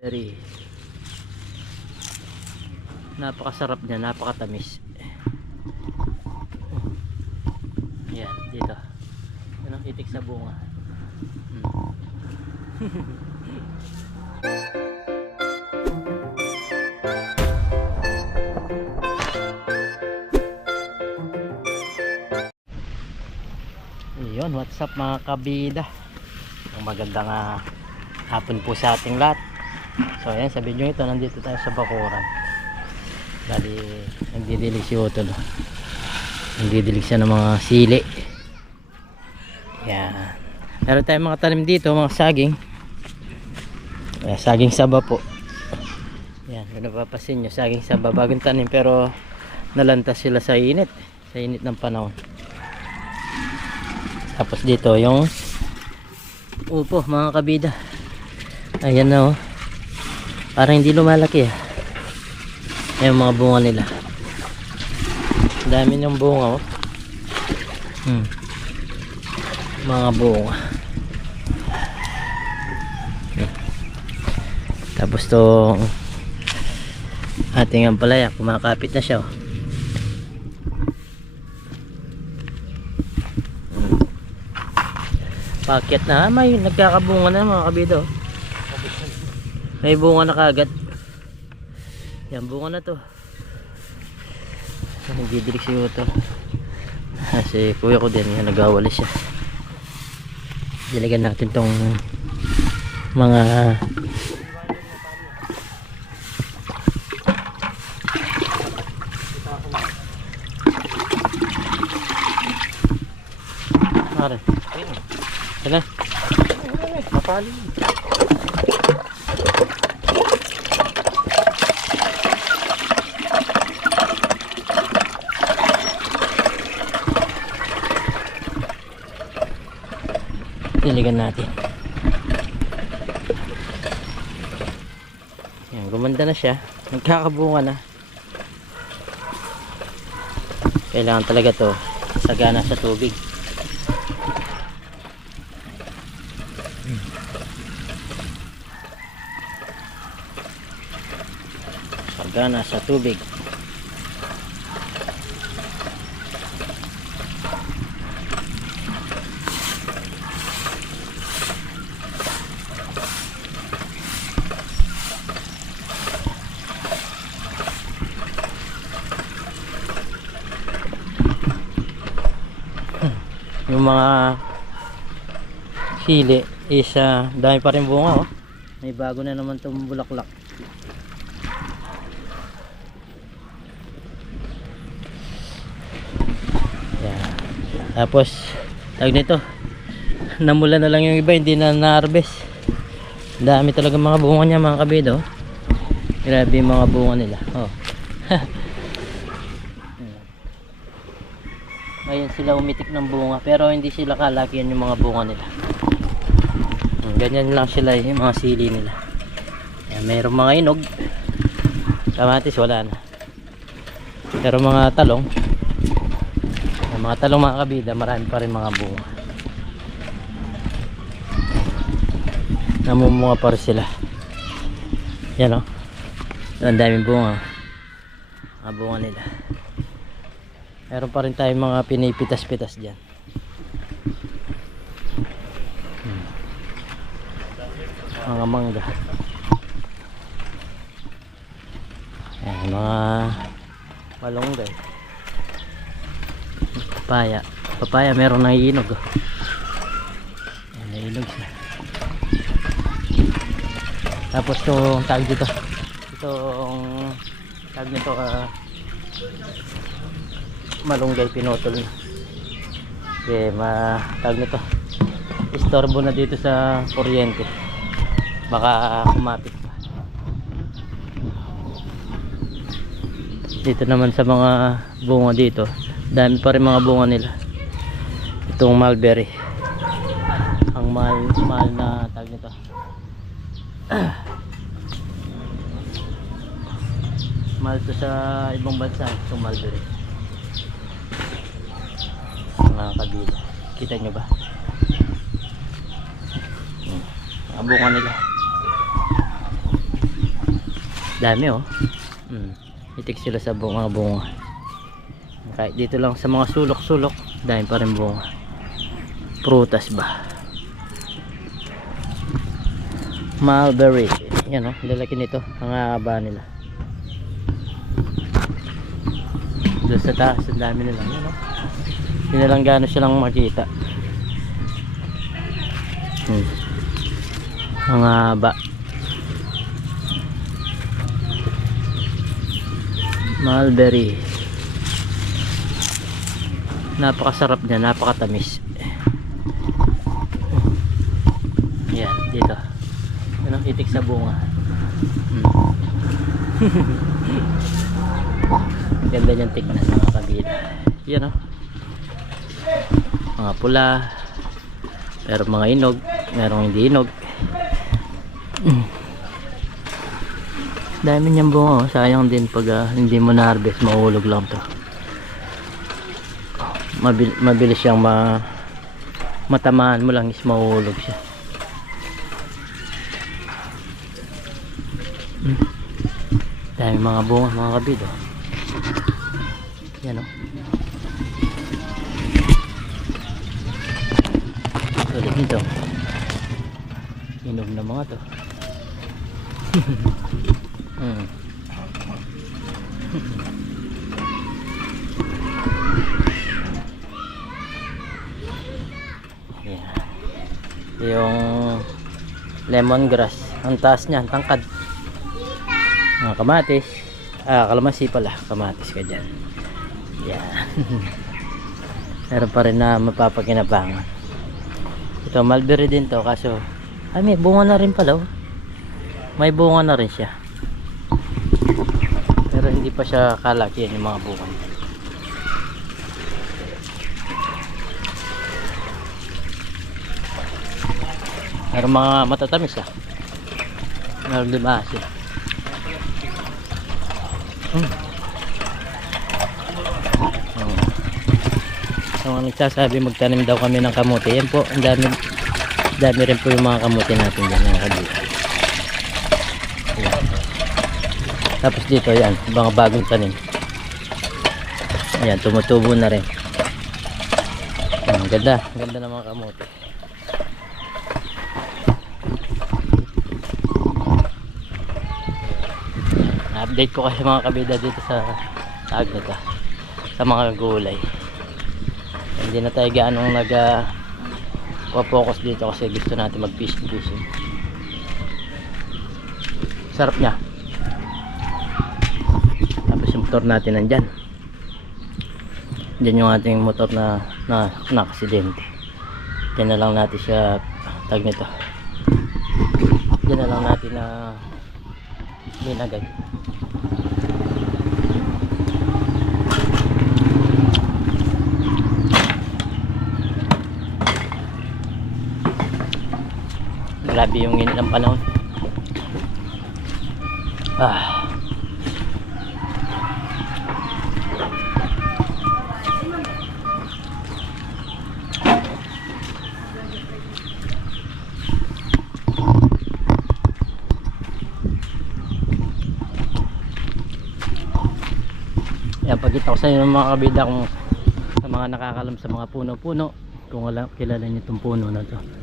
Very napakasarap niya, napakatamis. Yan, dito. Yan ang itik sa bunga. Hmm. Yun, what's up mga kabida? Ang magandang ah, hapon po sa ating lahat. So ayan, sa video ito, nandito tayo sa Bakuran. Dali, nagdidilig si Otto. No? Nagdidilig siya ng mga sili. Yan. Meron tayong mga tanim dito, mga saging. Ayan, saging saba po. Yan, kung napapasin nyo, saging saba. Bagong tanim pero nalantas sila sa init. Sa init ng panahon. Tapos dito yung upo mga kabida. Ayan na oh. Parang hindi lumalaki ah. Ayan mga bunga nila. Dami ng bunga oh. Hmm. Mga bunga. Hmm. Tapos to ating ampalaya kumakapit na siya oh. Paket na. Ah, May nagkakabunga na mga kabido. May bunga na kagad. Yan, bunga na to. Nagdidilig si Uto. Kasi kuya ko din, yan, nagawali siya. Diligan natin tong mga Mare. Sala. Mapali. Diligan natin. Yan, gumanda na siya. Nagkakabunga na. Kailangan talaga to sagana sa tubig. Sagana sa tubig. yung mga sili is ah, dami pa rin bunga oh. may bago na naman itong bulaklak Yan. Tapos tag nito namula na lang yung iba hindi na na-harvest dami talaga mga bunga niya mga kabido grabe yung mga bunga nila oh. Ngayon sila umitik ng bunga pero hindi sila kalakihan yung mga bunga nila. Ganyan lang sila eh, yung mga sili nila. Ayan, mayroong mga inog. Kamatis wala na. Pero mga talong, mga talong mga kabida, marami pa rin mga bunga. Namumunga pa rin sila. Yan o. Ang daming bunga. Mga bunga nila. Meron pa rin tayong mga pinipitas-pitas dyan. Hmm. Mga mangga. Ayan, mga malunggay. Papaya. Papaya meron na iinog. Oh. Naiinog siya. Tapos itong tag dito. Itong tag nito ah malunggay pinutol na kasi matag nito istorbo na dito sa kuryente baka kumapit pa dito naman sa mga bunga dito dami pa rin mga bunga nila itong mulberry ang mahal, mahal na tag nito mahal to sa ibang bansa itong mulberry mga kabila kita nyo ba hmm. ang bunga nila Dami oh. Mm. Itik sila sa bu- mga bunga. Kahit dito lang sa mga sulok-sulok, dami pa rin bunga. Prutas ba? Mulberry. Yan oh, lalaki nito. Ang haba nila. Doon sa taas, ang dami nila. Yan oh. Hindi na lang gano'n silang makita. Hmm. Ang haba. Mulberry. Napakasarap niya, napakatamis. Yan, dito. Ano, itik sa bunga. Hmm. Ganda niyang tignan mga kabila. Yan oh. Mga pula. Pero mga inog. Merong hindi inog. Hmm. Dami niyang bunga oh. Sayang din pag ah, hindi mo na-harvest. Mahulog lang to. Mabil mabilis siyang ma matamaan mo lang is mahulog siya. Hmm. Dami mga bunga mga kabid oh. Yan oh. Tulad nito. Inom na mga to. hmm. Yung lemongrass. Ang taas niya, ang tangkad. Mga kamatis. Ah, kalamansi pala. Kamatis ka dyan. Yan. Meron pa rin na mapapakinabangan. Ito, mulberry din to. Kaso, ay may bunga na rin pala. oh. May bunga na rin siya. Pero hindi pa siya kalakihan yung mga bunga. niya. Meron mga matatamis ah. Meron lima siya. Hmm. Oh. Sa mga nagsasabi magtanim daw kami ng kamote. Yan po, ang dami, dami rin po yung mga kamote natin dyan. Mga. Tapos dito yan, mga bagong tanim. Ayan, tumutubo na rin. Ang ganda, ang ganda ng mga kamote. Na-update ko kasi mga kabida dito sa tag nito sa mga gulay. Hindi na tayo gaanong nag uh, focus dito kasi gusto natin mag fishing fishing. Sarap niya. Tapos yung motor natin nandyan. Dyan yung ating motor na na nakasidente dyan na lang natin siya tag nito. Dyan na lang natin na linagay grabe yung init ng panahon. Ah. Pagkita ko sa inyo mga kabida kung sa mga nakakalam sa mga puno-puno kung wala, kilala niyo itong puno na to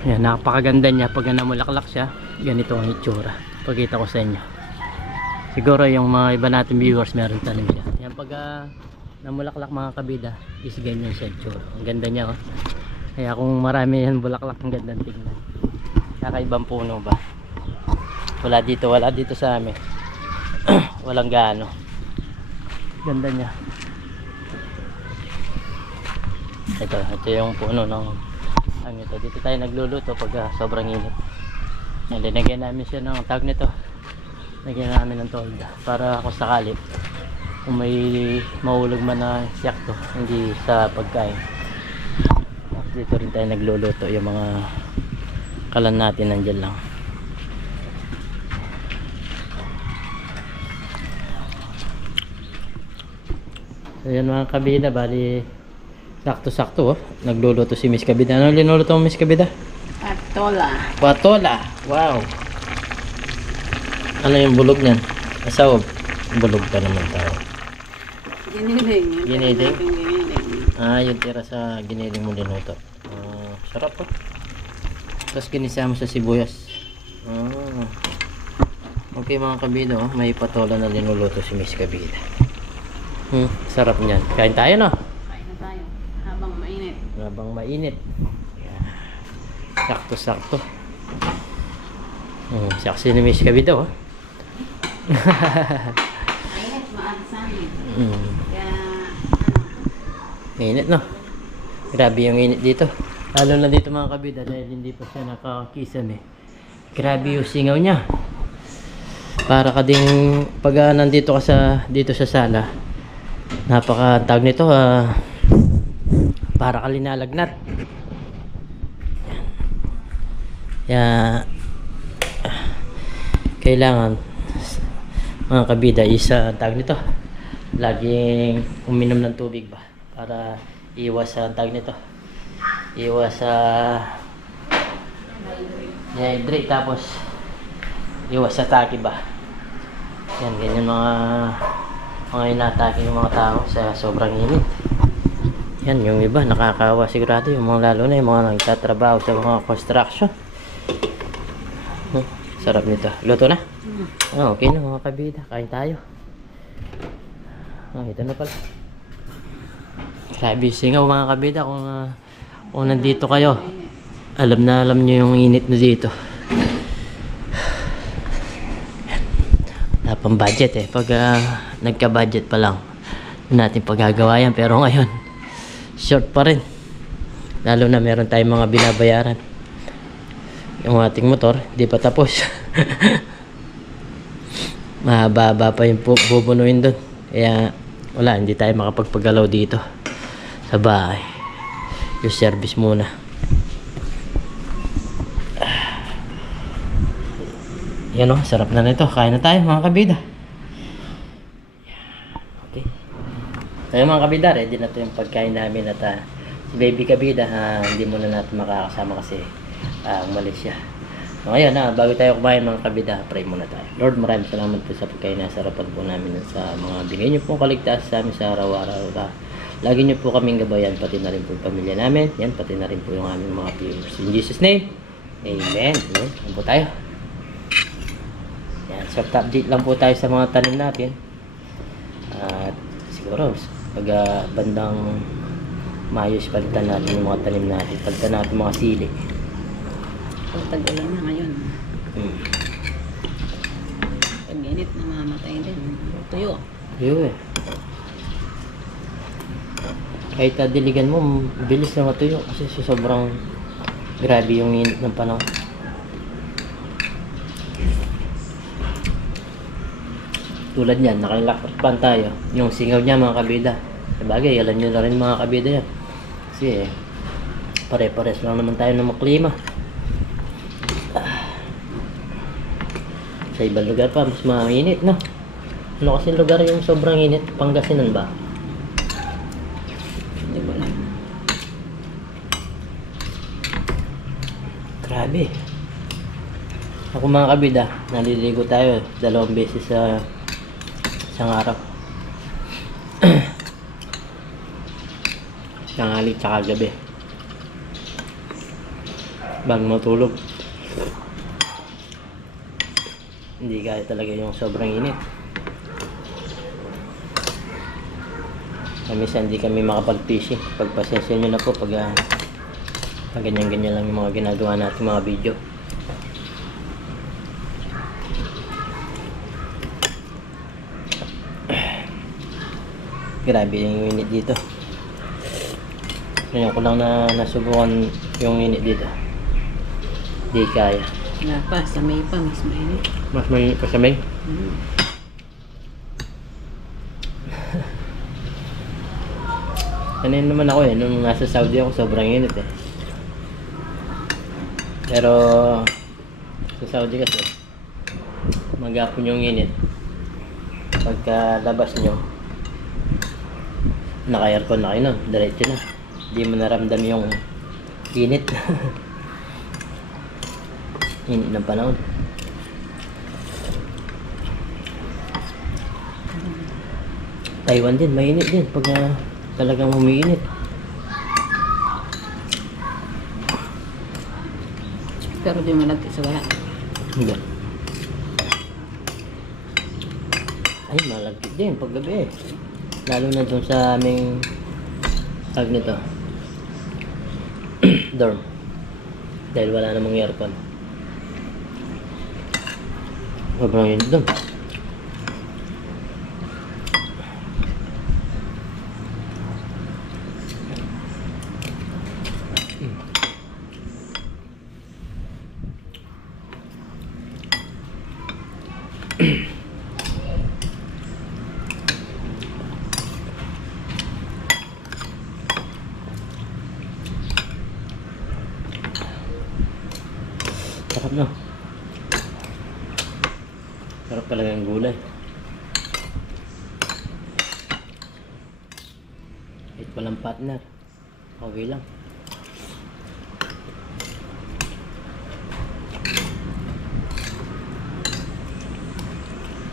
yan, napakaganda niya pag namulaklak siya. Ganito ang itsura. Pagkita ko sa inyo. Siguro yung mga iba natin viewers meron tanim siya. Yan pag ah, namulaklak mga kabida is ganyan siya itsura. Ang ganda niya oh. kaya kung marami yan bulaklak ang ganda tingnan. Kakaibang puno ba? Wala dito wala dito sa amin. Walang gaano. Ganda niya. Ito ito yung puno ng ang ito dito tayo nagluluto pag ah, sobrang init. Nilinagyan namin siya ng tag nito. Lagyan namin ng tolda para kung sakali kung may mahulog man na yakto hindi sa pagkain. Tapos dito rin tayo nagluluto yung mga kalan natin nandyan lang. So yan mga kabida, bali sakto-sakto oh. Nagluluto si Miss Kabida. Ano linuluto mo Miss Kabida? Patola. Patola. Wow. Ano yung bulog niyan? Asaw, bulog ka naman tao. Giniling. Giniling? Ah, yung tira sa giniling mo linuto. Ah, sarap po. Tapos ginisa mo sa sibuyas. Ah. Okay mga kabida, oh. may patola na linuluto si Miss Kabida. Hmm, sarap niyan. Kain tayo no? Kain na tayo. Habang mainit. Habang mainit. Sakto-sakto. Hmm, saksi ni Miss Kabida oh. Mainit, maaari sa amin. Hmm. Init no? Grabe yung init dito. Lalo na dito mga kabida dahil hindi pa siya nakakisan eh. Grabe yung singaw niya. Para ka ding pag ah, nandito ka sa dito sa sala. Napaka tawag nito ah, para ka linalagnat. Kaya kailangan mga kabida isa tawag nito laging uminom ng tubig ba? Para iwas sa tawag nito. Iwas sa dehydrate tapos iwas sa taki ba? Yan ganyan mga mga inatake ng mga tao sa sobrang init yan yung iba nakakawa sigurado yung mga lalo na yung mga nagtatrabaho sa mga construction Hmm, sarap nito luto na Ah, okay na mga kabida kain tayo Ah, ito na pala. Grabe singaw mga kabida kung, ah, kung nandito kayo. Alam na alam nyo yung init na dito. Wala pang budget eh. Pag ah, nagka-budget pa lang, natin paggagawa yan. Pero ngayon, short pa rin. Lalo na meron tayong mga binabayaran. Yung ating motor, di pa tapos. Mahaba-haba pa yung bubunuin doon. Kaya wala, hindi tayo makapagpagalaw dito sa bahay. Yung service muna. Yan o, sarap na nito. Kain na tayo mga kabida. Okay. Ngayon mga kabida, ready na to yung pagkain namin at ah, si baby kabida, ah, hindi muna natin makakasama kasi ah, umalis siya. So, ngayon, ah, bago tayo kumain mga kabida, pray muna tayo. Lord, maraming salamat po sa pagkain na sarapan po namin at sa mga bigay niyo po kaligtas sa amin sa araw-araw. Ah, lagi niyo po kaming gabayan, pati na rin po yung pamilya namin. Yan, pati na rin po yung aming mga viewers. In Jesus' name, Amen. Amen. Ano po tayo? Yan, soft update lang po tayo sa mga tanim natin. At siguro, pag ah, bandang mayos, palitan natin yung mga tanim natin. Palitan natin mga sili. pag tag-ulan na ngayon. Hmm. Pag init, namamatay din. Tuyo. Yun eh. Kahit ah, diligan mo, bilis na matuyo kasi sobrang grabe yung init ng panahon. Tulad niyan, nakalakpan tayo. Yung singaw niya mga kabida. Sabagay, alam nyo na rin mga kabida yan. Kasi eh, pare-pares lang naman tayo ng maklima. Sa ibang lugar pa, mas mainit, no? Ano kasi lugar yung sobrang init? Pangasinan ba? Grabe. Ako mga kabida, naliligo tayo dalawang beses sa isang araw. Tanghali tsaka gabi. Bago matulog. Hindi kaya talaga yung sobrang init. Kami hindi kami makapag-fishing. Pagpasensya nyo na po pag ah, pag ganyan-ganyan lang yung mga ginagawa natin mga video. Grabe yung init dito. Ngayon ko lang na nasubukan yung init dito. Di kaya. Wala pa, sa May pa, mas mainit. Mas may pa sa May. Hmm. Kanina naman ako eh, nung nasa Saudi ako sobrang init eh. Pero sa Saudi kasi magapon yung init. Pagka labas nyo, naka-aircon na kayo nun, diretso na. Hindi mo naramdam yung init. init ng panahon. Taiwan din, mainit din pag uh, talagang humiinit. Pero di mo nag-isa. Hindi. Ay, malagkit din pag gabi eh. Lalo na dun sa aming tag nito. dorm. Dahil wala namang aircon. Sobrang yun dun. Sarap no? Sarap talaga ang gulay. Kahit walang partner. Okay lang.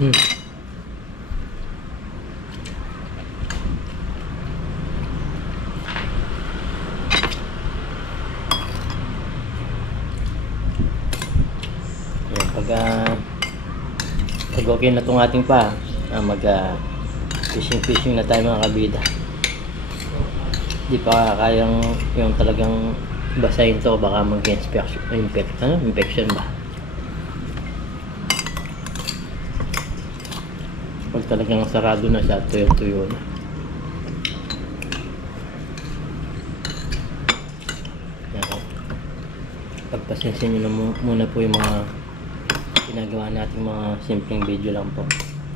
Hmm. Yan, pag ah, okay na itong ating pa, ah, mag ah, fishing fishing na tayo mga kabida. Di pa kayang yung talagang basahin to baka mag-infection infection, ano? infection ba? Pag talagang sarado na siya, tuyo-tuyo na. Yan. Pagpasensya nyo na mu- muna po yung mga ginagawa nating mga simpleng video lang po.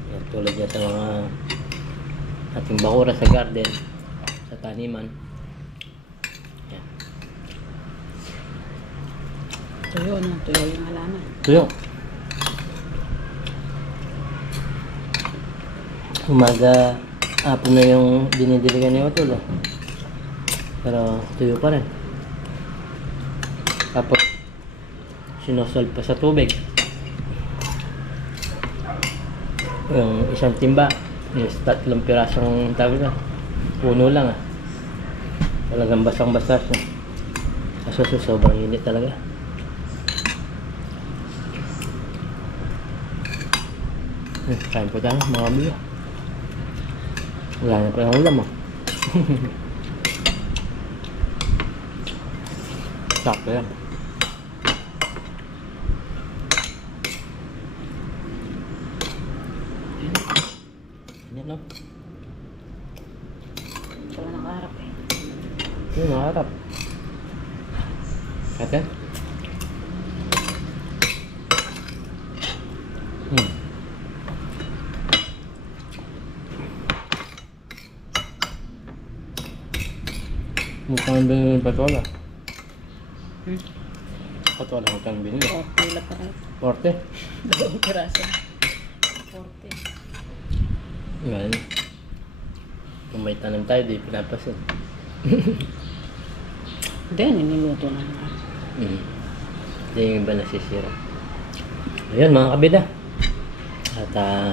Yan, tulad yan sa mga ating bakura sa garden, sa taniman. Yan. Tuyo na, tuyo yung halaman. Tuyo. Umaga, hapon na yung dinidiligan ni Otol. oh. Pero tuyo pa rin. Tapos, sinosol pa sa tubig. Yung isang timba, is tatlong pirasong tawag na. Puno lang ah. Talagang basang-basa siya. Kaso so, sobrang init talaga. Eh, kain po tayo, mga amigo. Wala na pa yung ulam, oh. Sakto. Yan, no? Wala nakaharap eh. Yun, nakaharap. Kate? Hmm. Mukhang binili yung patola. Hmm? Patola, mukhang binili. Oh, pila pa rin. Porte. Dalawang piraso. Forte. Yan. Kung may tanong tayo, di pinapasin. Hindi, niluluto na naman. Mm. Hindi yung iba nasisira. Ayun mga kabida. At uh,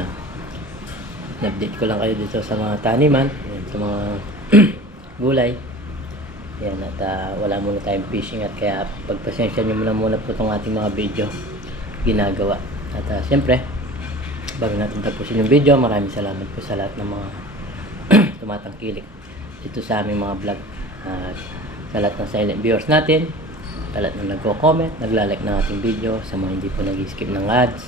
update ko lang kayo dito sa mga taniman, ayan, sa mga gulay. Yan, at ah, wala muna tayong fishing at kaya pagpasensya nyo muna muna po itong ating mga video ginagawa. At ah, siyempre, bago natin tapusin yung video, maraming salamat po sa lahat ng mga tumatangkilik dito sa aming mga vlog. At sa lahat ng silent viewers natin, sa lahat ng nagko-comment, naglalike ng ating video, sa mga hindi po nag-skip ng ads,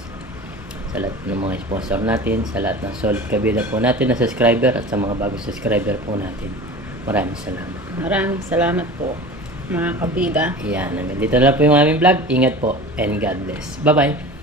sa lahat ng mga sponsor natin, sa lahat ng solid kabila po natin na subscriber at sa mga bagong subscriber po natin. Maraming salamat. Maraming salamat po, mga kabida. Yan, dito na lang po yung aming vlog. Ingat po and God bless. Bye-bye!